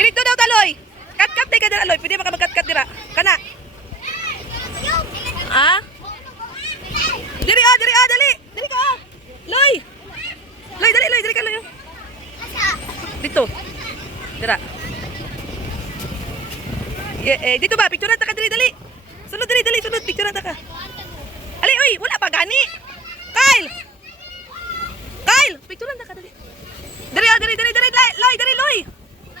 Dito daw taloy. Kat-kat day ka dira loy. Pwede maka magkat-kat dira. Kana. Ah? Diri dali. Dali ka. Loy. Loy dali ka loy. Dito. Dira. Dito ba picture ta ka dali. Sunod dali sunod picture ta ka. Ali oy, wala pa gani. Kyle, picture ta ka dali. Diri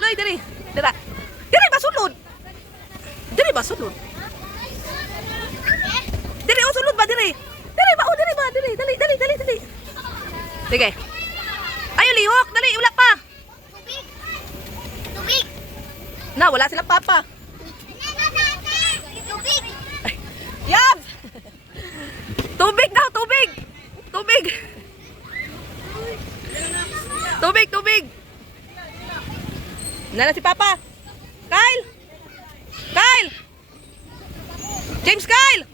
loy diri. Dira. Diri ba sulod? Diri o sulod ba diri? Diri ba dali. Sige. Ayo lihok, dali wala pa. Tubig. Na wala silang papa. Tubig. Yabs. Tubig daw, tubig. Nana si Papa. Kyle. James Kyle.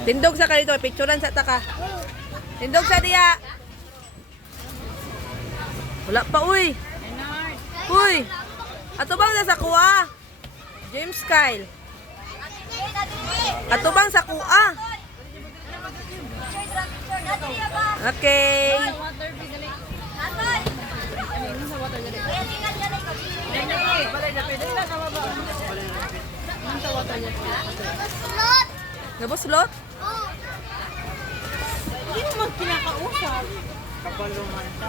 Tindog sa kalito, picturean sa taka. Tindog sa diya. Wala pa uy. Ato bang sa kuha? James Kyle. Ato bang sa kuha? Okay. Nabuslot? Hindi mo kinakausap. Kapaluman ka.